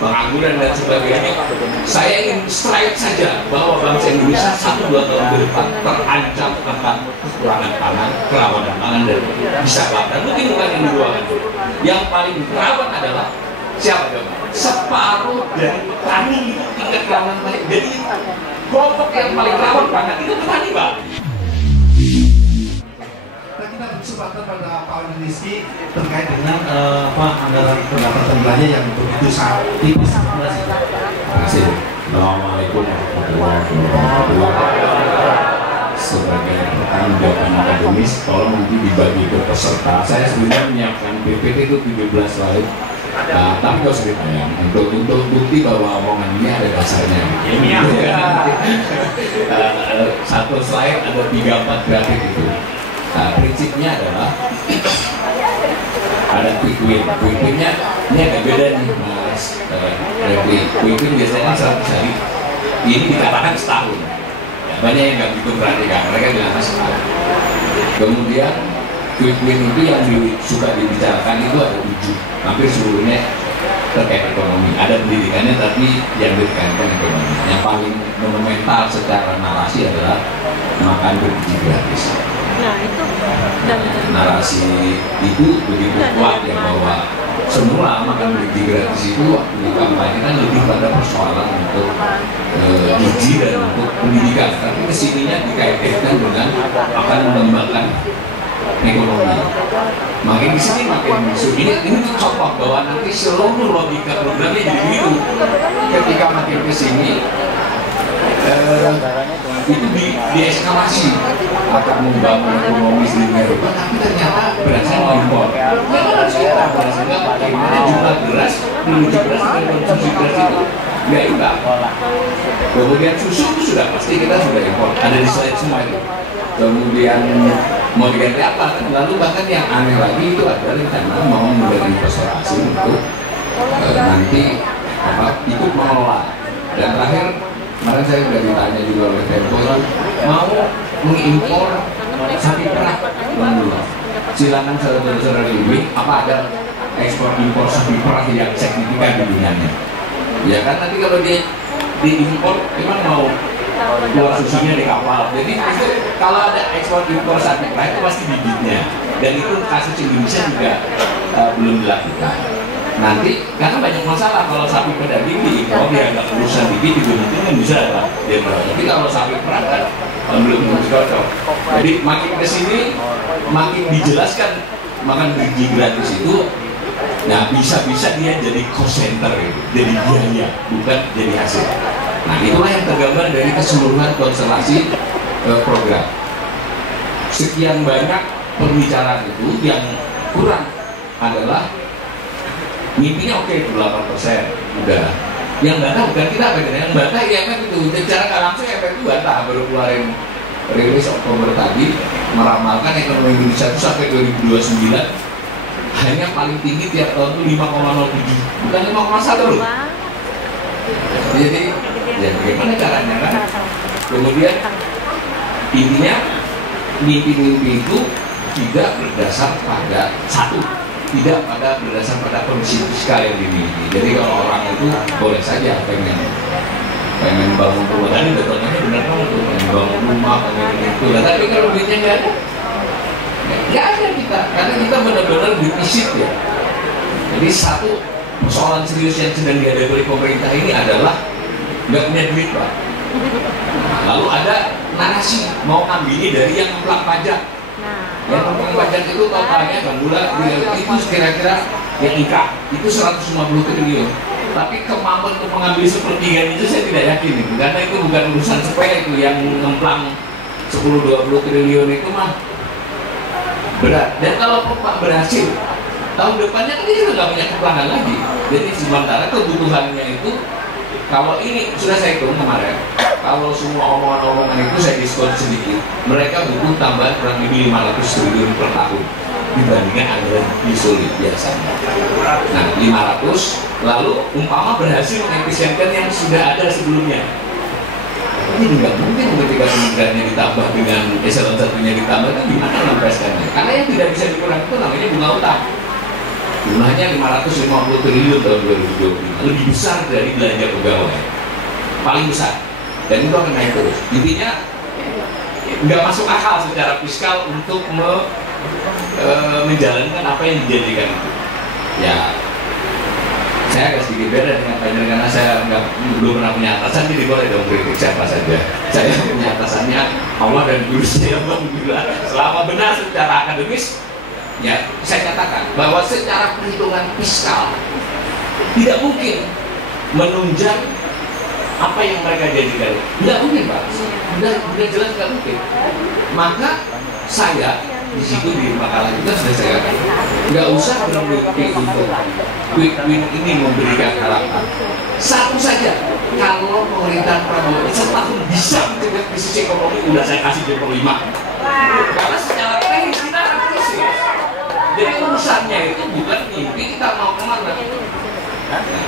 pengangguran dan sebagainya. Saya ingin strike saja bahwa bangsa Indonesia 1-2 tahun ke depan terancam akan kekurangan pangan, kerawanan pangan, dan bisa lapar. Mungkin bukan yang diruangkan. Yang paling rawan adalah siapa coba? Separuh dari petani itu tingkat kerawanan pangan. Jadi kelompok yang paling rawan pangan itu petani, Pak. Kita berkesempatan pada Pak Rizky terkait dengan anggaran pendapatan belanja yang begitu sangat tipis. Terima kasih. Assalamualaikum warahmatullahi wabarakatuh. Sebagai pertanggungjawaban akademis, tolong nanti dibagi ke peserta. Saya sebenarnya menyiapkan PPT itu 17 slide. Tapi gak usah ditanya untuk bukti bahwa omongan ini ada dasarnya. Satu slide ada 3-4 grafik itu. Prinsipnya adalah ada quick win. Quick winnya ini agak beda nih Mas Refli. Quick win biasanya 100 hari. Ini dikatakan setahun. Ya, banyak yang nggak begitu perhatikan. Mereka bilang setahun. Kemudian quick win itu yang suka dibicarakan itu ada 7. Hampir seluruhnya terkait ekonomi. Ada pendidikannya tapi yang dikaitkan ekonomi. Yang paling monumental secara narasi adalah makan bergizi gratis. Nah itu narasi itu begitu kuat ya bahwa semula makan bergizi gratis itu waktu di kampanye kan lebih pada persoalan untuk gizi dan untuk pendidikan, tapi kesininya dikaitkan dengan akan mengembangkan ekonomi. Makin di sini makin masuk. Ini contoh bahwa nanti seluruh logika programnya jadi begitu. Ketika makin ke sini itu dieskalasi akan membangun ekonomi sedemikian rupa, tapi ternyata berasnya impor. Karena kita berasnya bagaimana jumlah beras menuju beras dan konsumsi beras itu nggak imbang. Kemudian susu itu sudah pasti kita sudah impor, ada di slide semua itu. Kemudian mau diganti apa? Lalu bahkan yang aneh lagi itu ada rencana mau menjadi investor asing untuk nanti ikut mengelola. Dan terakhir kemarin saya sudah ditanya juga oleh Tempo, mau mengimpor sapi perah. Silakan saudara-saudara ini, apa ada ekspor impor sapi perah yang signifikan di dunianya? Ya kan nanti kalau dia diimpor, memang mau keluar susunya di kapal. Jadi itu, kalau ada ekspor impor sapi perah itu pasti bibitnya. Dan itu kasus Indonesia juga belum dilakukan. Nanti karena banyak masalah kalau sapi pedaging diimpor dia agak urusan bibit juga mungkin bisa lah dia berapa. Tapi kalau sapi perah kan belum cocok. Jadi makin kesini makin dijelaskan makan bergizi gratis itu, nah bisa-bisa dia jadi cost center, jadi biaya bukan jadi hasil. Nah itulah yang tergambar dari keseluruhan konstelasi program. Sekian banyak pembicaraan itu yang kurang adalah mimpinya oke, 8% udah. Yang bantah bukan kita, yang bantah IMF itu. Secara nggak langsung IMF itu bantah, baru keluarin rilis Oktober tadi meramalkan ekonomi Indonesia itu sampai 2029 hanya paling tinggi tiap tahun itu 5,07, bukan 5,1 loh. Jadi ya bagaimana caranya kan? Kemudian intinya mimpi-mimpi itu tidak berdasar pada satu, tidak berdasar pada kondisi fiskal yang dimiliki. Jadi kalau orang itu boleh saja pengen bangun rumah, tadi betulnya benar banget tuh, pengen bangun rumah, pengen itu. Tapi kalau duitnya nggak ada kita, karena kita benar-benar defisit ya. Jadi satu persoalan serius yang sedang dihadapi oleh pemerintah ini adalah nggak punya duit, Pak. Lalu ada narasi mau ngambilnya dari yang ngeplak pajak. Yang ngeplak pajak itu totalnya Bangula itu kira-kira yang IKA itu 150 triliun. Tapi kemampuan untuk mengambil sepertiga itu saya tidak yakin itu, karena itu bukan urusan sepele itu, yang ngemplang 10-20 triliun itu mah berat. Dan kalau Pak berhasil tahun depannya kan dia sudah nggak punya keplangan lagi. Jadi sementara kebutuhannya itu, kalau ini sudah saya hitung kemarin, kalau semua omongan-omongan itu saya diskon sedikit, mereka butuh tambahan kurang lebih 500 triliun per tahun dibandingkan anggaran sulit biasanya. Nah 500, lalu umpama berhasil mengefisienkan yang sudah ada sebelumnya. Ini nggak mungkin ketika kementeriannya ditambah dengan eselon satunya ditambah, itu gimana melepaskannya? Karena yang tidak bisa dikurangi itu namanya bunga utang. Jumlahnya 550 triliun tahun 2025, lebih besar dari belanja pegawai, paling besar, dan itu akan naik terus. Intinya nggak masuk akal secara fiskal untuk menjalankan apa yang dijanjikan itu. Ya, saya agak sedikit beda dengan Pak Indra karena saya belum pernah punya atasan, jadi boleh dong kritik siapa saja. Saya punya atasannya Allah dan guru saya, alhamdulillah. Selama benar secara akademis, ya saya katakan bahwa secara perhitungan fiskal tidak mungkin menunjang apa yang mereka janjikan. Tidak mungkin, Pak. Sudah jelas tidak mungkin. Maka saya di situ di makalah kita sudah saya katakan, nggak usah bermimpi untuk quick win ini memberikan harapan. Satu saja, kalau pemerintahan Prabowo setahun bisa mencegah krisis ekonomi, udah saya kasih jempol 5. Karena secara teknis kita akan krisis. Jadi urusannya itu bukan mimpi kita mau kemana.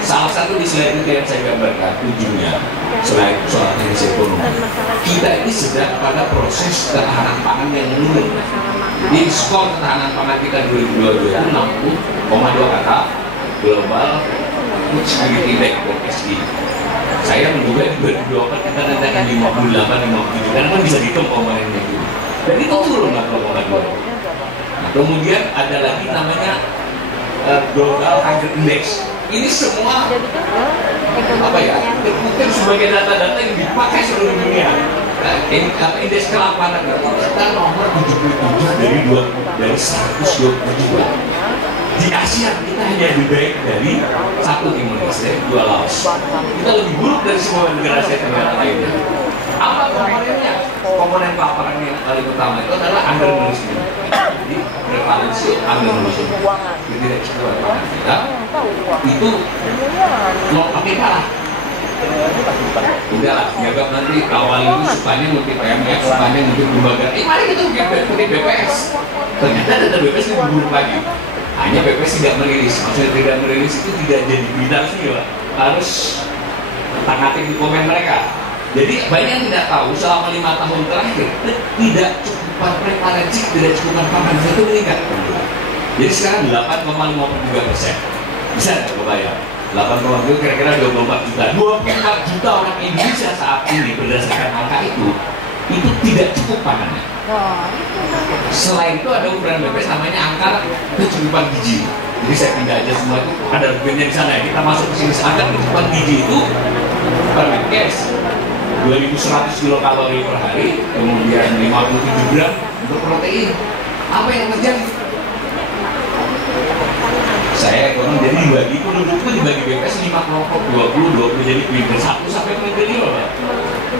Salah satu di slide itu yang saya gambarkan ujungnya selain soal krisis ekonomi, kita ini sedang pada proses ketahanan pangan yang menurun. Di skor ketahanan pangan kita 2022 itu 60,2 kata global food security index (FSI). Saya menduga di 2024 kita nanti akan 58-57 karena kan bisa dihitung komponennya itu. Dan itu turun 60,2. Nah, kemudian ada lagi namanya global hunger index. Ini semua apa ya, terkutip sebagai data-data yang dipakai seluruh dunia. Nah, indeks kelaparan kita nomor 77 dari 122. Di Asia kita hanya lebih baik dari 1 Indonesia, 2 Laos. Kita lebih buruk dari semua negara Asia Tenggara lainnya. Apa komponennya? Komponen kelaparan yang paling utama itu adalah undernourishment. Jadi prevalensi undernourishment. Jadi tidak cukup makanan kita itu mau pakai kalah. Udahlah, dianggap nanti awal itu sukanya ngutip IMF, sukanya ngutip lembaga. Mari kita ngutip BPS. Ternyata data BPS itu buruk lagi. Hanya BPS tidak merilis. Maksudnya tidak merilis itu tidak jadi berita resmi, Pak. Harus tanggapi di komen mereka. Jadi banyak yang tidak tahu selama 5 tahun terakhir tidak cukupan prevalensi, tidak cukupan pangan itu meningkat. Jadi sekarang 8,53%. Bisa nggak kebayang? 8,2 kira-kira 24 juta. 24 juta orang Indonesia saat ini berdasarkan angka itu tidak cukup pangannya. Selain itu ada ukuran BPS namanya angka kecukupan gizi. Jadi saya pindah aja semua itu ada rupiahnya di sana. Kita masuk ke sini angka kecukupan gizi itu per Menkes 2.100 kilokalori per hari, kemudian 57 gram untuk protein. Apa yang terjadi? Saya ekonom, jadi dibagi pendudukku dibagi BPS 5 kelompok, 20 jadi kuintil 1 sampai kuintil 5, Pak.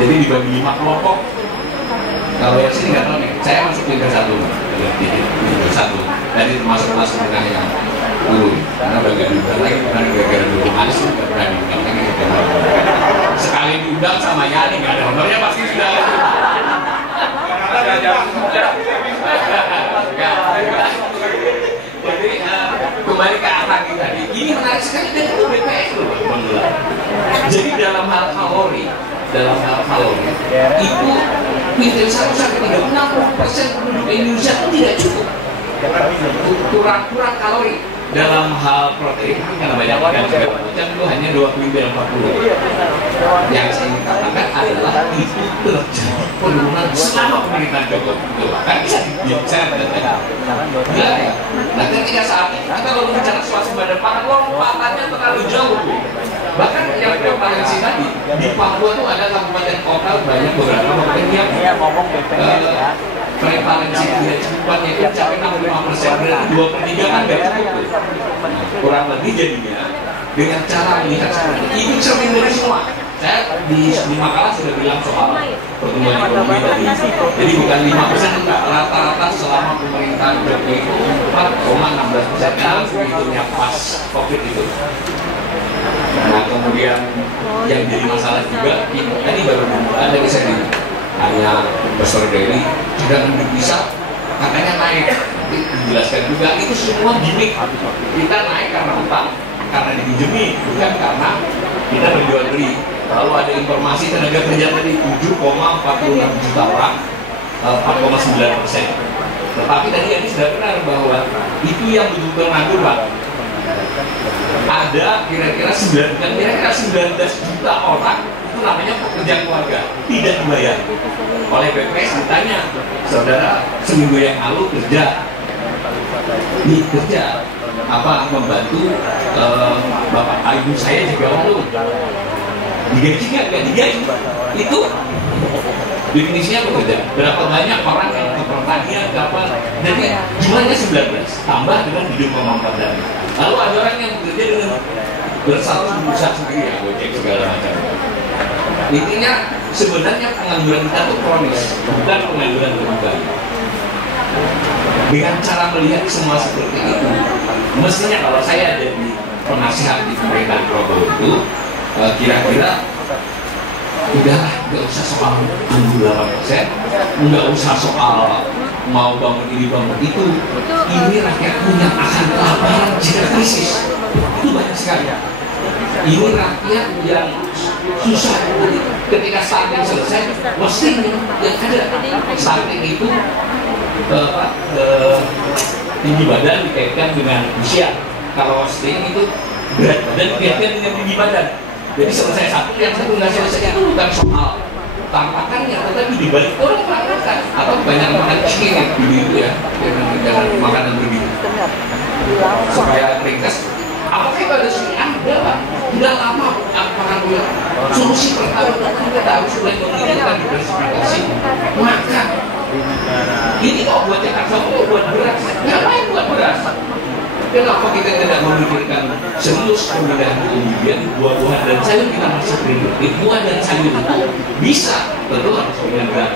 Jadi dibagi 5 kelompok. Kalau yang sini nggak tahu nih, saya masuk kuintil 1, kuintil 1. Tadi termasuk kelas menengah yang turun, karena udah gak diundang lagi, karena gara-gara dukung Anies nggak pernah diundang lagi. Sekali diundang sama Yani nggak ada honornya pasti sudah. Jadi kembali ke arah kita tadi, ini menarik sekali dan itu BPS loh, Bang. Jadi dalam hal kalori itu kuintil 1 sampai 60% penduduk Indonesia itu tidak cukup, kurang kalori. Dalam hal protein karena banyak ikan segala macam itu hanya 2 kuintil 40. Yang saya ingin katakan adalah itu terjadi penurunan selama pemerintahan Jokowi. Kan bisa dibiarkan ya. Nah ketika saat ini kita kalau bicara swasembada pangan, lompatannya terlalu jauh. Bahkan yang prevalensi tadi di Papua itu ada kabupaten kota banyak beberapa kabupaten yang prevalensi tidak cukupannya itu mencapai 65%, berarti 2/3 kan nggak cukup. Nah, kurang lebih jadinya dengan cara melihat seperti itu cermin dari semua. Saya di makalah sudah bilang soal pertumbuhan ekonomi tadi. Jadi bukan 5%, enggak, rata-rata selama pemerintahan Jokowi itu 4,16%, kan hitungnya pas COVID itu. Nah kemudian yang jadi masalah juga, tadi baru dimulai dari saya hanya besar dari cadangan devisa katanya naik, nanti dijelaskan juga itu semua gimmick. Kita naik karena utang, karena dipinjemi, bukan karena kita berjual beli. Lalu ada informasi tenaga kerja tadi 7,46 juta orang, 4,9%. Tetapi tadi yang sudah benar bahwa itu yang betul-betul nganggur, Pak. ada kira-kira 19 juta orang itu namanya pekerja keluarga tidak dibayar. Oleh BPS ditanya, saudara seminggu yang lalu kerja apa membantu bapak ibu saya juga waktu digaji nggak digaji. Itu definisinya bekerja. Berapa banyak orang yang ke pertanian apa, jadi jumlahnya 19 tambah dengan hidup memanfaatkan. Lalu ada orang yang bekerja dengan berstatus berusaha sendiri, ya, gojek segala macam. Intinya sebenarnya pengangguran kita itu kronis, bukan pengangguran terbuka. Dengan cara melihat semua seperti itu, mestinya kalau saya ada di penasihat di pemerintahan Prabowo itu, kira-kira udahlah, nggak usah soal 78%, nggak usah soal mau bangun ini bangun itu. Ini rakyatmu yang akan kelaparan jika krisis. Itu banyak sekali. Ini rakyat yang susah. Ketika stunting selesai, mesti yang ada stunting itu tinggi badan dikaitkan dengan usia. Kalau stunting itu berat badan dikaitkan dengan tinggi badan. Jadi selesai satu, yang satu nggak selesai itu bukan soal tampakannya, tetapi dibalik orang melakukan atau banyak makan chicken begitu ya, dengan makanan begitu supaya ringkas. Apakah itu ada sih? Ada lah. Tidak lama apakah solusi pertama kita harus mulai memikirkan diversifikasi makan. Ini kok buat Jakarta, kok buat beras? Ngapain buat beras? Kenapa kita tidak memikirkan serius pemindahan kemudian buah-buahan dan sayur kita masih produktif? Buah dan sayur itu bisa, tentu harus pindah.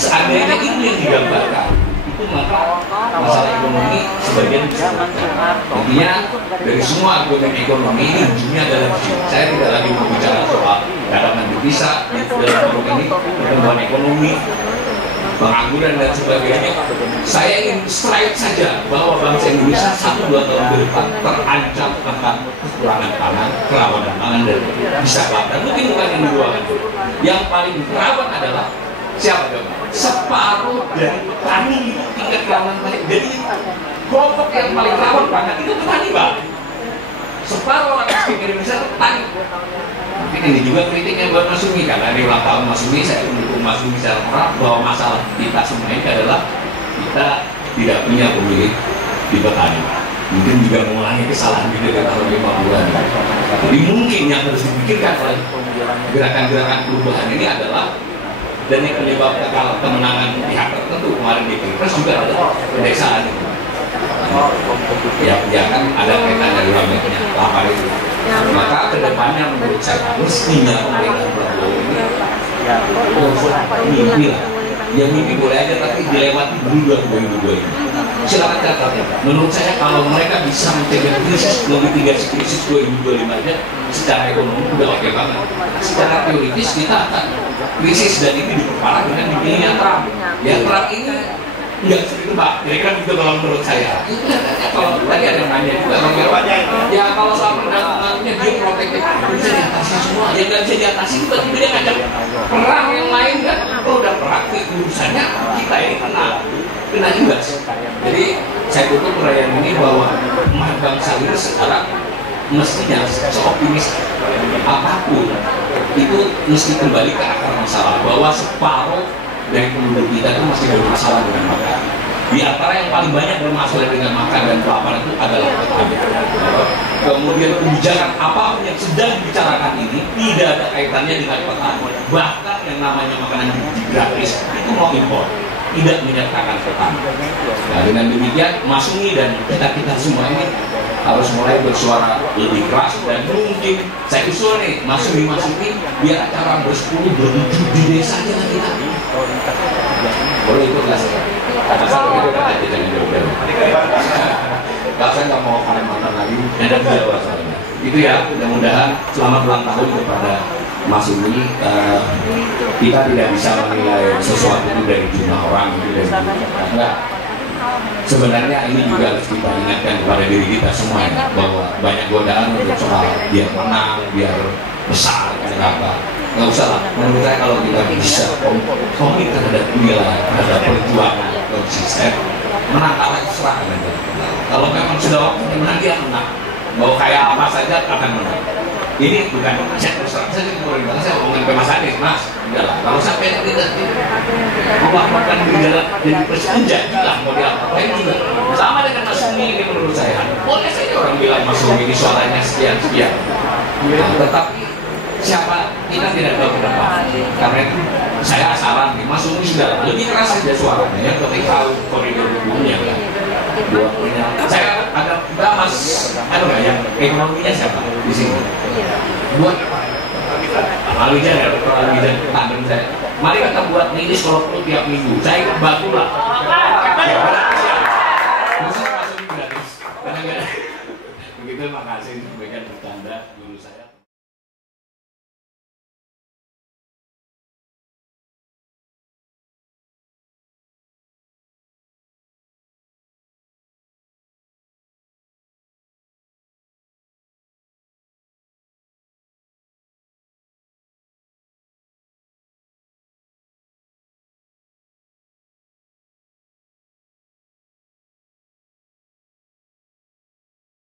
Seandainya itu yang digambarkan, itu maka masalah ekonomi sebagian besar. Intinya dari semua argumen ekonomi ini ujungnya adalah saya tidak lagi berbicara soal cadangan devisa dalam program ini, pertumbuhan ekonomi, pengangguran dan sebagainya. Saya ingin strike saja bahwa bangsa Indonesia 1-2 tahun ke depan terancam akan kekurangan pangan, kerawanan pangan dan bisa kelaparan. Mungkin bukan yang diruangkan. Yang paling rawan adalah siapa? Separuh dari petani itu tingkat kerawanan pangan. Jadi kelompok yang paling rawan pangan itu petani, Pak. Separuh orang miskin Indonesia itu petani. Mungkin ini juga kritiknya buat Mas Umi, karena di ulang tahun Mas Umi saya mendukung Mas Umi secara keras bahwa masalah kita semua ini adalah kita tidak punya pemilih di petani. Mungkin juga mengulangi kesalahan kita di tahun 50-an. Jadi mungkin yang harus dipikirkan oleh gerakan-gerakan perubahan ini adalah, dan yang menyebabkan kalau kemenangan pihak tertentu kemarin di Pilpres juga adalah pedesaan itu. Ya kan ada kaitan dari ramainya lapar itu. Maka kedepannya menurut saya mestinya pemerintahan Prabowo ini mimpi lah. Ya mimpi boleh aja, tapi dilewati dulu 2022 ini. Silakan catat ya. Menurut saya kalau mereka bisa mencegah krisis memitigasi krisis 2025 aja secara ekonomi udah oke banget. Secara teoritis kita akan krisis dan ini diperparah dengan dipilihnya Trump. Ya Trump ini enggak seperti itu, Pak. Kira-kira begitu kalau menurut saya. Kalau tadi ada yang nanya juga, ya kalau soal perdagangannya dia protektif, bisa diatasi semua. Yang nggak bisa diatasi tiba-tiba dia ngajak perang yang lain kan. Kalau udah perang, urusannya kita ini kena imbas. Jadi saya tutup perayaan ini bahwa bangsa ini sekarang mestinya seoptimis apapun itu mesti kembali ke akar masalah, bahwa separuh dari penduduk kita itu masih bermasalah dengan makan. Di antara yang paling banyak bermasalah dengan makan dan kelaparan itu adalah petani. Kemudian kebijakan apapun yang sedang dibicarakan ini tidak ada kaitannya dengan petani. Bahkan yang namanya makanan gratis itu mau impor, tidak menyertakan petani. Nah, dengan demikian Mas Umi dan kita semua ini harus mulai bersuara lebih keras, dan mungkin saya usul nih Mas Umi biar acara bersepuluh bertujuh di desa aja lah kita. Boleh ikut nggak sih? Kata satu itu kan aja jangan jauh-jauh. Kalau saya nggak mau Kalimantan lagi, dan Jawa soalnya. Itu ya, mudah-mudahan selamat ulang tahun kepada Mas Umi. Kita tidak bisa menilai sesuatu itu dari jumlah orang, itu dari enggak. Sebenarnya ini juga harus kita ingatkan kepada diri kita semua ya, bahwa banyak godaan untuk soal biar menang, biar besar, kayak apa. Nggak usah lah, menurut saya kalau kita bisa komit terhadap nilai, terhadap perjuangan konsisten, menang kalah serah aja. Kalau memang sudah waktunya menang, dia menang. mau kayak apa saja akan menang. Ini bukan saya terus terang saja kemarin banget saya ngomongin ke Mas Anies, Mas, udah lah, kalau sampai nanti melakukan gejala jadi presiden jadilah mau diapain juga sama dengan Mas Umi ini menurut saya. Boleh saja orang bilang Mas Umi ini suaranya sekian, tetapi siapa kita tidak tahu kenapa. Karena itu saya saran nih, Mas Umi sudah lebih keras saja suaranya ya ketika koridor hukumnya kan. Saya ada Mas, yang ekonominya siapa di sini? Buat Alwijan ya, Dr. Alwijan tandem saya. Mari kita buat ini sekolah perlu tiap minggu. Saya ikut bantu lah. Begitu, makasih.